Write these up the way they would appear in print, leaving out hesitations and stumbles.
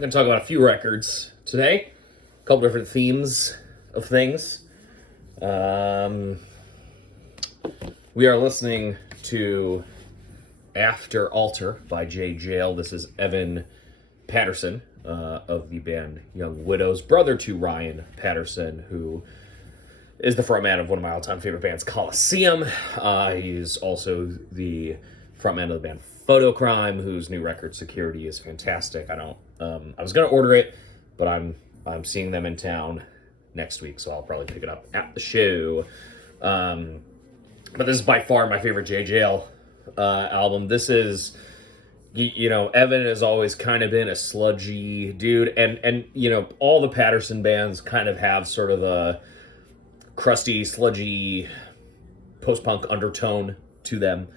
I'm going to talk about a few records today, a couple different themes of things. We are listening to After Altar by Jay Jail. This is Evan Patterson of the band Young Widows, brother to Ryan Patterson, who is the frontman of one of my all-time favorite bands, Coliseum. He's also the frontman of the band Photocrime, whose new record Security is fantastic. I was gonna order it, but I'm seeing them in town next week, so I'll probably pick it up at the show. But this is by far my favorite Jay Jail album. This is, Evan has always kind of been a sludgy dude, and all the Patterson bands kind of have sort of a crusty, sludgy, post-punk undertone to them.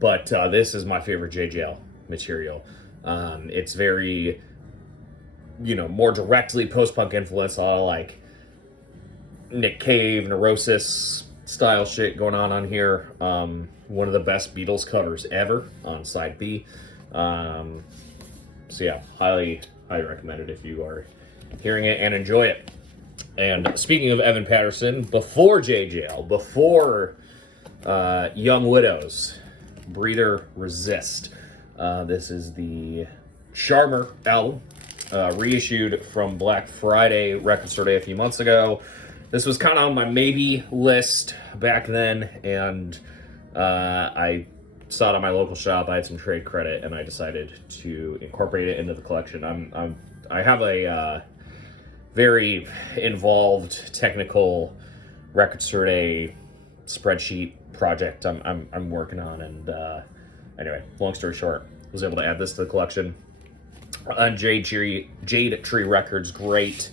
But this is my favorite Jay Jail material. It's very, more directly post-punk influence, a lot of like Nick Cave, Neurosis style shit going on here. One of the best Beatles covers ever on side B. So yeah, highly recommend it if you are hearing it and enjoy it. And speaking of Evan Patterson, before Jay Jail, before Young Widows, Breather Resist. This is the Charmer album, reissued from Black Friday Record Store Day a few months ago. This was kind of on my maybe list back then, and I saw it on my local shop. I had some trade credit, and I decided to incorporate it into the collection. I have a very involved technical Record Store Day spreadsheet project I'm working on, and anyway, long story short, was able to add this to the collection on Jade Tree Records. Great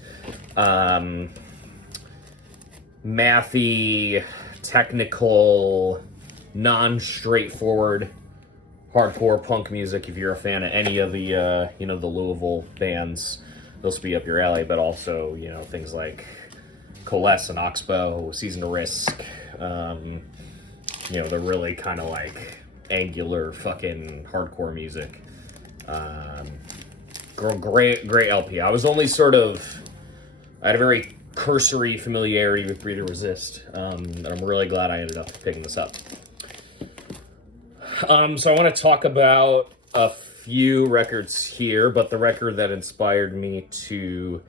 mathy, technical, non-straightforward hardcore punk music. If you're a fan of any of the the Louisville bands, they'll be up your alley, but also things like Coalesce and Oxbow, Season to Risk. They're really kind of like angular fucking hardcore music. Great LP. I was only I had a very cursory familiarity with Breather Resist, and I'm really glad I ended up picking this up. So I want to talk about a few records here, but the record that inspired me to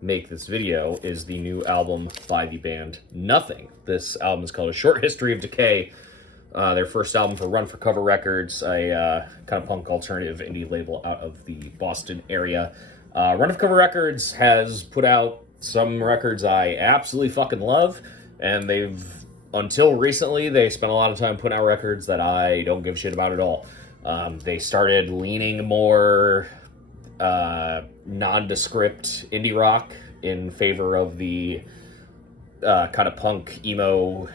make this video is the new album by the band Nothing. This album is called A Short History of Decay. Their first album for Run for Cover Records, a kind of punk alternative indie label out of the Boston area. Run for Cover Records has put out some records I absolutely fucking love, and until recently, they spent a lot of time putting out records that I don't give a shit about at all. They started leaning more nondescript indie rock in favor of the kind of punk, emo,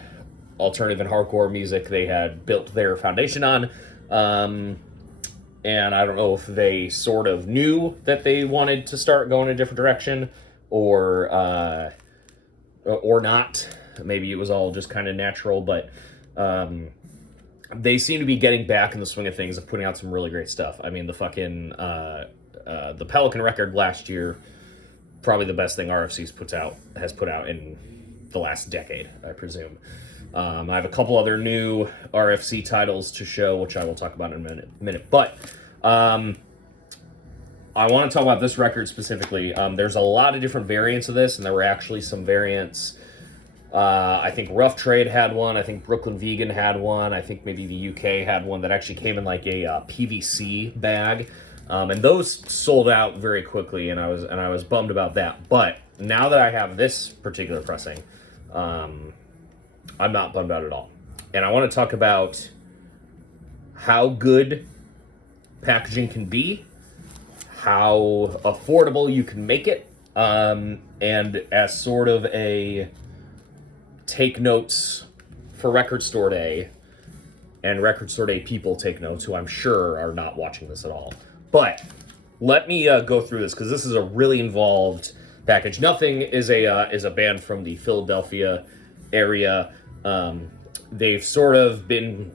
alternative and hardcore music they had built their foundation on. And I don't know if they sort of knew that they wanted to start going a different direction or not. Maybe it was all just kind of natural, but they seem to be getting back in the swing of things, of putting out some really great stuff. I mean, the fucking the Pelican record last year, probably the best thing RFC's has put out in the last decade, I presume. I have a couple other new RFC titles to show, which I will talk about in a minute. But I want to talk about this record specifically. There's a lot of different variants of this, and there were actually some variants. I think Rough Trade had one. I think Brooklyn Vegan had one. I think maybe the UK had one that actually came in like a PVC bag. And those sold out very quickly, and I was bummed about that. But now that I have this particular pressing, I'm not bummed out at all. And I want to talk about how good packaging can be, how affordable you can make it, and as sort of a take notes for Record Store Day, and Record Store Day people take notes, who I'm sure are not watching this at all. But let me go through this, because this is a really involved package. Nothing is a band from the Philadelphia area. They've sort of been,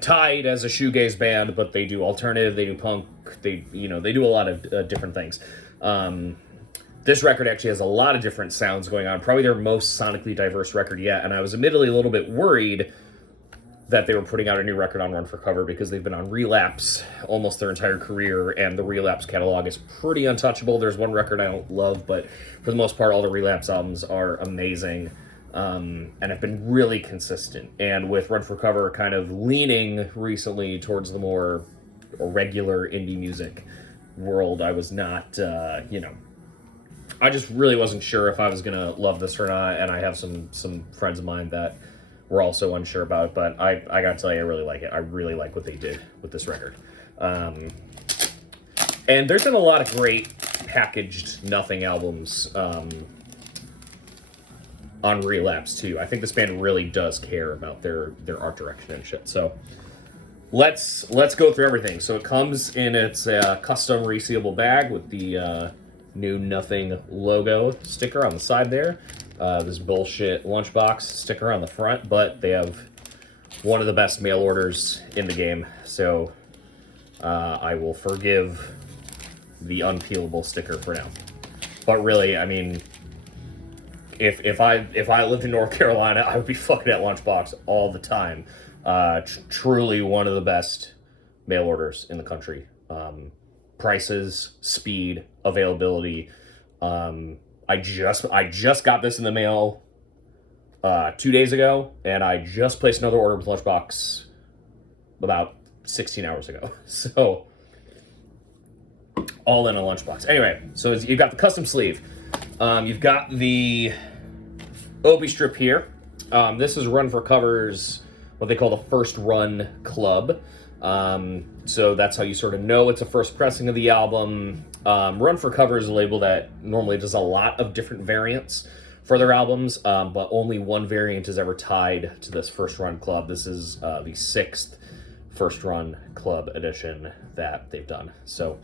tied as a shoegaze band, but they do alternative, they do punk, they do a lot of different things. This record actually has a lot of different sounds going on, probably their most sonically diverse record yet, and I was admittedly a little bit worried that they were putting out a new record on Run for Cover because they've been on Relapse almost their entire career, and the Relapse catalog is pretty untouchable. There's one record I don't love, but for the most part, all the Relapse albums are amazing, and have been really consistent. And with Run for Cover kind of leaning recently towards the more regular indie music world, I was not, I just really wasn't sure if I was going to love this or not, and I have some friends of mine that were also unsure about it, but I gotta tell you, I really like it. I really like what they did with this record. And there's been a lot of great packaged nothing albums on Relapse too. I think this band really does care about their art direction and shit. So let's go through everything. So it comes in its custom resealable bag with the new Nothing logo sticker on the side there. This bullshit lunchbox sticker on the front, but they have one of the best mail orders in the game, so I will forgive the unpeelable sticker for now. But really, I mean, if I lived in North Carolina, I would be fucking at Lunchbox all the time. Truly one of the best mail orders in the country. Prices, speed, availability. I just got this in the mail 2 days ago, and I just placed another order with Lunchbox about 16 hours ago. So, all in a Lunchbox. Anyway, so you've got the custom sleeve. You've got the Obi strip here. This is Run for Cover's, what they call the First Run Club. So that's how you sort of know it's a first pressing of the album. Run for Cover is a label that normally does a lot of different variants for their albums, but only one variant is ever tied to this First Run Club. This is the 6th First Run Club edition that they've done. So,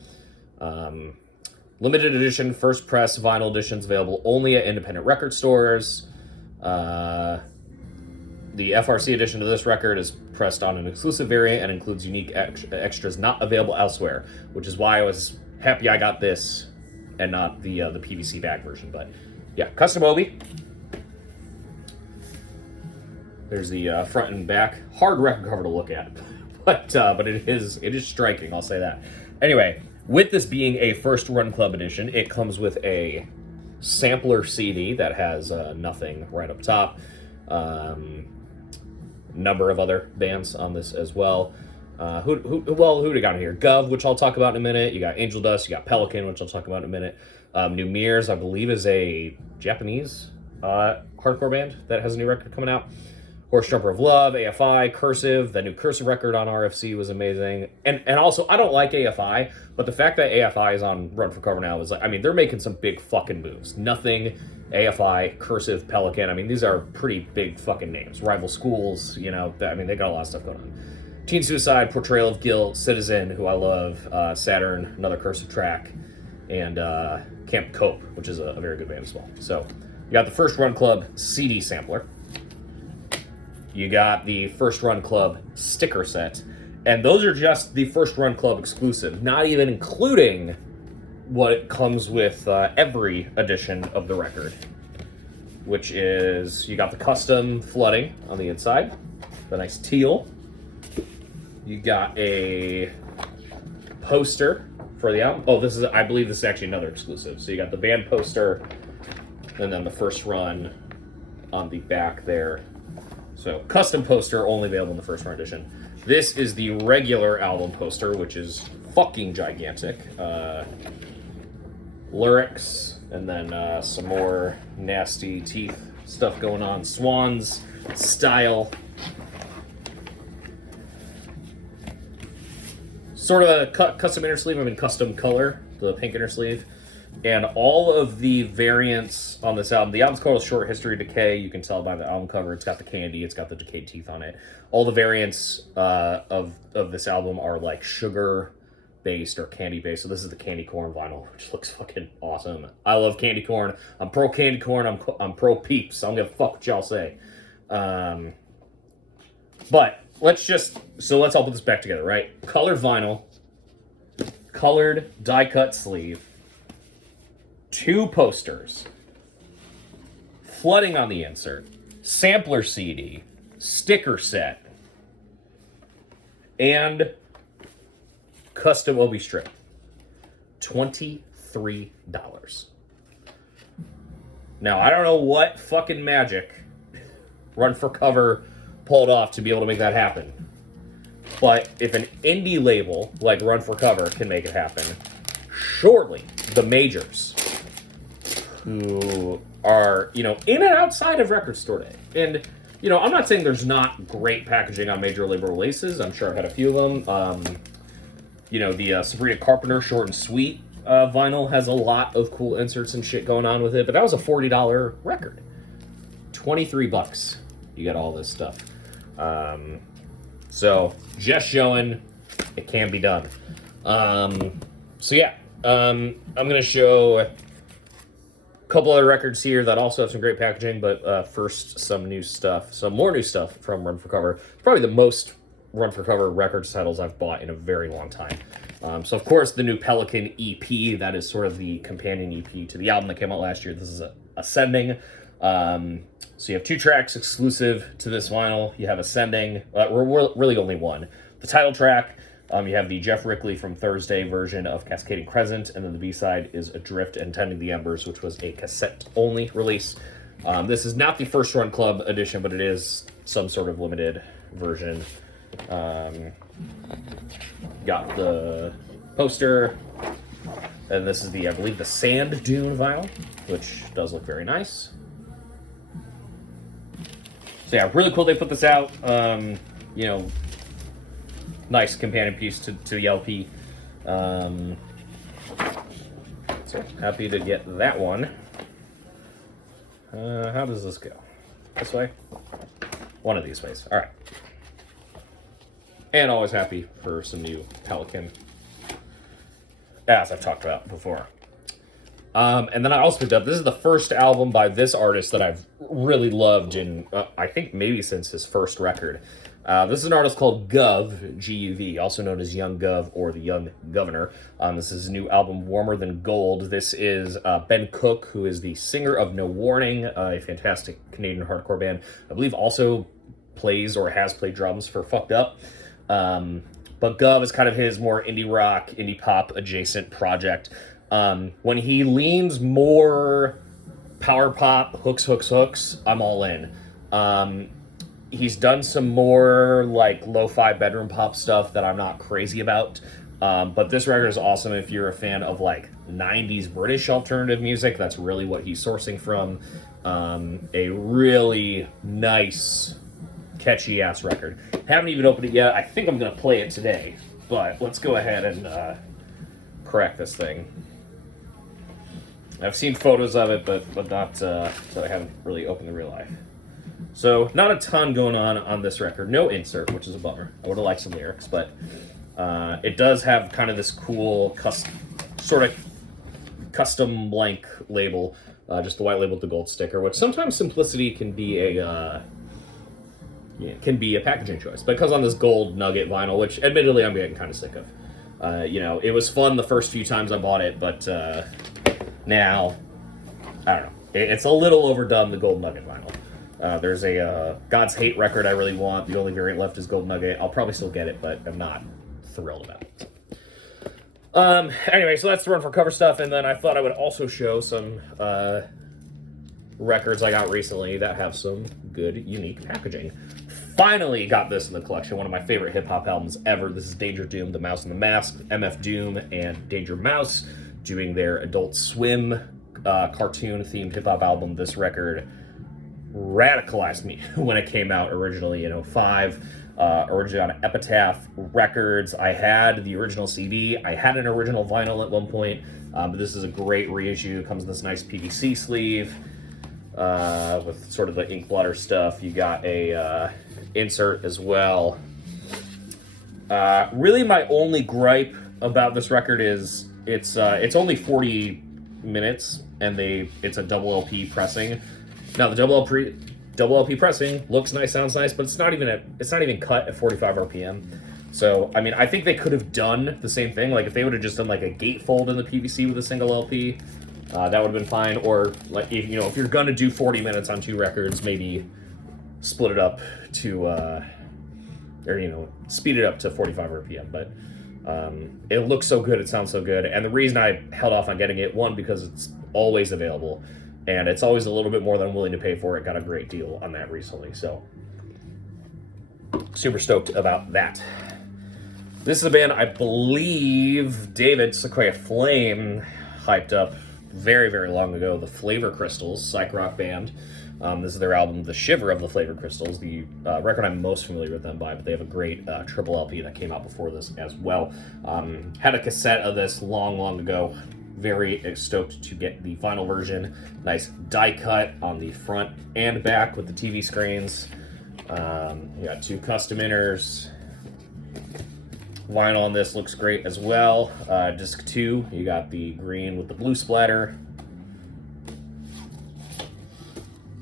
limited edition, first press vinyl editions available only at independent record stores. The FRC edition of this record is pressed on an exclusive variant and includes unique extras not available elsewhere, which is why I was happy I got this and not the PVC bag version. But yeah, custom Obi. There's the front and back. Hard record cover to look at, but it is striking. I'll say that. Anyway, with this being a First Run Club edition, it comes with a sampler CD that has Nothing right up top. Number of other bands on this as well. Who do we got here? Gov, which I'll talk about in a minute. You got Angel Dust. You got Pelican, which I'll talk about in a minute. New Mirrors, I believe, is a Japanese hardcore band that has a new record coming out. Horse Jumper of Love, AFI, Cursive. The new Cursive record on RFC was amazing. And also, I don't like AFI, but the fact that AFI is on Run for Cover now is like, I mean, they're making some big fucking moves. Nothing, AFI, Cursive, Pelican. I mean, these are pretty big fucking names. Rival Schools, you know, I mean, they got a lot of stuff going on. Teen Suicide, Portrayal of Guilt, Citizen, who I love, Saturn, another Cursive track, and Camp Cope, which is a very good band as well. So, you got the First Run Club CD sampler. You got the First Run Club sticker set, and those are just the First Run Club exclusive, not even including what comes with every edition of the record, which is, you got the custom flooding on the inside, the nice teal. You got a poster for the album. Oh, this is, I believe this is actually another exclusive. So you got the band poster, and then the First Run on the back there. So, custom poster, only available in the First Run edition. This is the regular album poster, which is fucking gigantic. Lyrics, and then some more nasty teeth stuff going on. Swans, style. Sort of a custom inner sleeve, I mean custom color, the pink inner sleeve. And all of the variants on this album, the album's called Short History of Decay. You can tell by the album cover, it's got the candy, it's got the decayed teeth on it. All the variants of this album are like sugar-based or candy-based. So this is the candy corn vinyl, which looks fucking awesome. I love candy corn. I'm pro candy corn. I'm pro Peeps. I don't give a fuck what y'all say. But let's all put this back together, right? Colored vinyl, colored die-cut sleeve, 2 posters, flooding on the insert, sampler CD, sticker set, and custom Obi strip. $23. Now, I don't know what fucking magic Run for Cover pulled off to be able to make that happen. But if an indie label like Run for Cover can make it happen, surely the majors, who are, in and outside of Record Store Day. And, I'm not saying there's not great packaging on major label releases. I'm sure I've had a few of them. The Sabrina Carpenter Short and Sweet vinyl has a lot of cool inserts and shit going on with it, but that was a $40 record. $23. You got all this stuff. So, just showing it can be done. I'm going to show a couple other records here that also have some great packaging, but first, some more new stuff from Run for Cover. Probably the most Run for Cover records titles I've bought in a very long time. So, of course, the new Pelican EP, that is sort of the companion EP to the album that came out last year. This is Ascending. So you have 2 tracks exclusive to this vinyl. You have Ascending, really only one. The title track, you have the Jeff Rickley from Thursday version of Cascading Crescent, and then the B-side is Adrift and Tending the Embers, which was a cassette-only release. This is not the First Run Club edition, but it is some sort of limited version. Got the poster, and this is I believe the Sand Dune vinyl, which does look very nice. So yeah, really cool they put this out. Nice companion piece to the LP. So happy to get that one. How does this go? This way? One of these ways. All right. And always happy for some new Pelican, as I've talked about before. And then I also picked up, this is the first album by this artist that I've really loved in, I think maybe since his first record. This is an artist called Gov, G-U-V, also known as Young Gov or the Young Governor. This is his new album, Warmer Than Gold. This is Ben Cook, who is the singer of No Warning, a fantastic Canadian hardcore band. I believe also plays or has played drums for Fucked Up. But Gov is kind of his more indie rock, indie pop adjacent project. When he leans more power pop, hooks, I'm all in. He's done some more like lo-fi bedroom pop stuff that I'm not crazy about. But this record is awesome if you're a fan of like 90s British alternative music. That's really what he's sourcing from. A really nice, catchy ass record. Haven't even opened it yet. I think I'm gonna play it today, but let's go ahead and crack this thing. I've seen photos of it, but not, so I haven't really opened the real life. So, not a ton going on this record. No insert, which is a bummer. I would have liked some lyrics, but it does have kind of this cool, sort of custom blank label, just the white label with the gold sticker, which sometimes simplicity can be a packaging choice. But it comes on this gold nugget vinyl, which admittedly I'm getting kind of sick of. It was fun the first few times I bought it, but now, I don't know. It's a little overdone, the gold nugget vinyl. There's a God's Hate record I really want. The only variant left is gold nugget. I'll probably still get it, but I'm not thrilled about it. Anyway, so that's the Run for Cover stuff, and then I thought I would also show some records I got recently that have some good, unique packaging. Finally got this in the collection, one of my favorite hip-hop albums ever. This is Danger Doom, The Mouse and the Mask, MF Doom, and Danger Mouse doing their Adult Swim cartoon-themed hip-hop album. This record radicalized me when it came out originally in 2005. Originally on Epitaph Records. I had the original CD. I had an original vinyl at one point, but this is a great reissue. It comes in this nice PVC sleeve with sort of the ink blotter stuff. You got a insert as well. Really, my only gripe about this record is it's only 40 minutes, and it's a double LP pressing. Now the double double LP pressing, looks nice, sounds nice, but it's not even cut at 45 RPM. So, I mean, I think they could have done the same thing. Like, if they would have just done, like, a gatefold in the PVC with a single LP, that would have been fine. Or, like, if you're gonna do 40 minutes on 2 records, maybe split it up to, or, speed it up to 45 RPM. But it looks so good, it sounds so good. And the reason I held off on getting it, one, because it's always available, and it's always a little bit more than I'm willing to pay for it. Got a great deal on that recently, so super stoked about that. This is a band I believe David Sequoia Flame hyped up very, very long ago, the Flavor Crystals, psych rock band. This is their album, The Shiver of the Flavor Crystals, the record I'm most familiar with them by, but they have a great triple LP that came out before this as well. Had a cassette of this long, long ago. Very stoked to get the vinyl version. Nice die cut on the front and back with the TV screens. You got 2 custom inners. Vinyl on this looks great as well. Disc 2, you got the green with the blue splatter.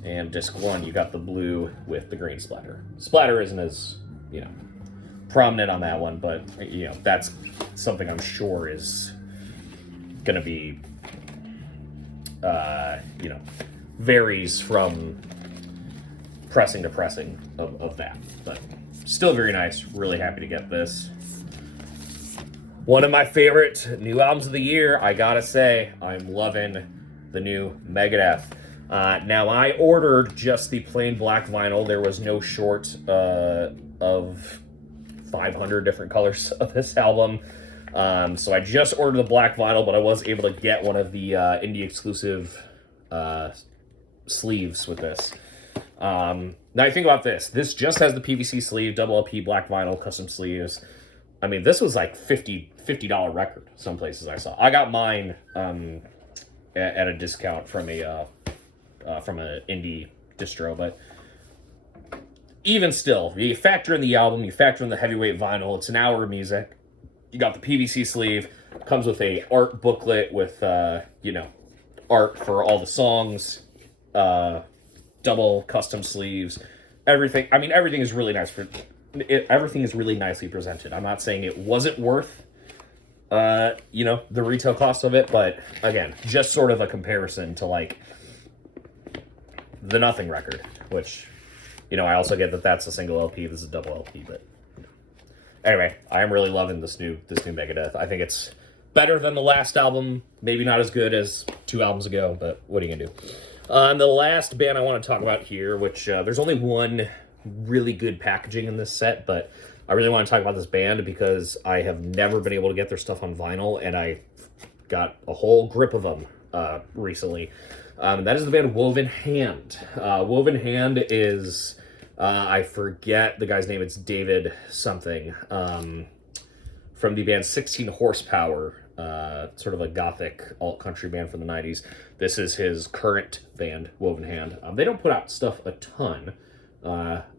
And disc 1, you got the blue with the green splatter. Splatter isn't as, prominent on that one, but, that's something I'm sure is going to be, varies from pressing to pressing of that. But still very nice. Really happy to get this. One of my favorite new albums of the year, I gotta say. I'm loving the new Megadeth. Now, I ordered just the plain black vinyl. There was no short of 500 different colors of this album. So I just ordered the black vinyl, but I was able to get one of the indie exclusive sleeves with this. Now, you think about this. This just has the PVC sleeve, double LP, black vinyl, custom sleeves. I mean, this was like $50 record some places I saw. I got mine at a discount from an indie distro, but even still, you factor in the album, you factor in the heavyweight vinyl, it's an hour of music. You got the PVC sleeve, comes with a art booklet with, art for all the songs, double custom sleeves, everything. I mean, everything is really nice. Everything is really nicely presented. I'm not saying it wasn't worth, the retail cost of it, but again, just sort of a comparison to like the Nothing record, which, I also get that that's a single LP, this is a double LP, but anyway, I am really loving this new Megadeth. I think it's better than the last album, maybe not as good as 2 albums ago, but what are you gonna do? And the last band I want to talk about here, which there's only one really good packaging in this set, but I really want to talk about this band because I have never been able to get their stuff on vinyl, and I got a whole grip of them recently. That is the band Woven Hand. Woven Hand is, I forget the guy's name, it's David something, from the band 16 Horsepower, sort of a gothic alt-country band from the 90s. This is his current band, Woven Hand. They don't put out stuff a ton.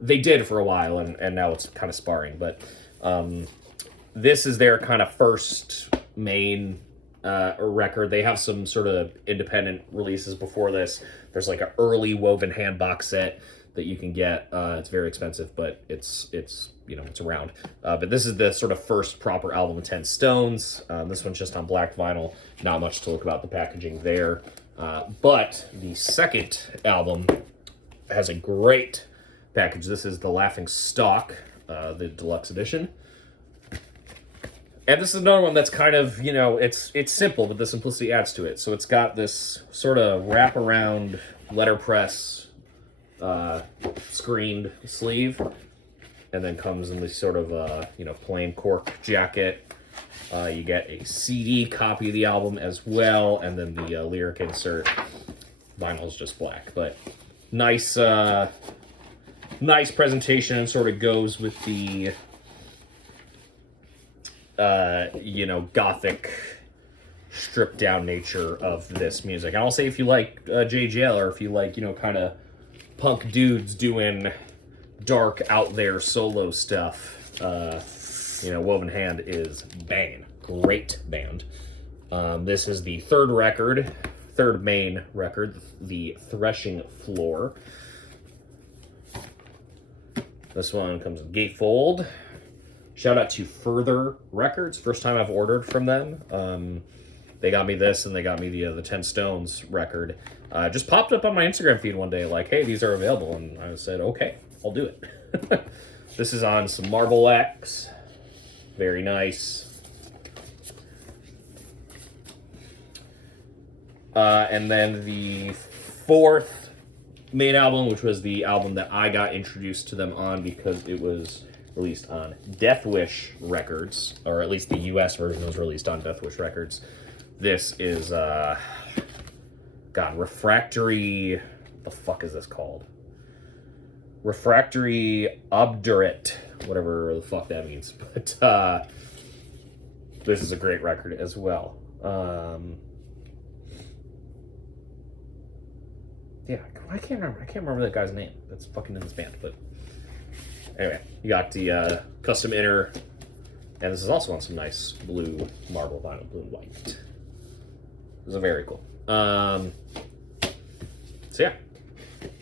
They did for a while, and now it's kind of sparring, but this is their kind of first main record. They have some sort of independent releases before this. There's like an early Woven Hand box set that you can get. It's very expensive, but it's around. But this is the sort of first proper album of 10 Stones. This one's just on black vinyl. Not much to look about the packaging there. But the second album has a great package. This is The Laughing Stalk, the deluxe edition. And this is another one that's kind of, it's simple, but the simplicity adds to it. So it's got this sort of wraparound letterpress screened sleeve, and then comes in this sort of, plain cork jacket. You get a CD copy of the album as well, and then the lyric insert. Vinyl's just black, but nice, nice presentation, sort of goes with the gothic stripped down nature of this music. And I'll say, if you like JJL, or if you like, kind of punk dudes doing dark out there solo stuff, Woven Hand is banging. Great band. This is the third main record, The Threshing Floor. This one comes in gatefold. Shout out to Further Records. First time I've ordered from them. They got me this, and they got me the 10 Stones record. Just popped up on my Instagram feed one day, like, hey, these are available. And I said, okay, I'll do it. This is on some Marble X. Very nice. And then the fourth main album, which was the album that I got introduced to them on because it was released on Death Wish Records, or at least the US version was released on Death Wish Records. This is, Refractory, the fuck is this called? Refractory Obdurate, whatever the fuck that means. But this is a great record as well. Yeah, I can't remember that guy's name that's fucking in this band, but anyway, you got the custom inner, and this is also on some nice blue marble vinyl, blue and white. This is very cool. So yeah,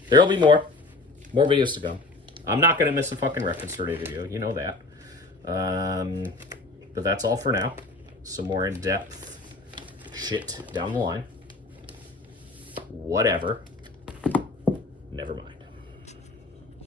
there'll be more videos to come. I'm not gonna miss a fucking record store day video, you know that. But that's all for now. Some more in-depth shit down the line. Whatever. Never mind.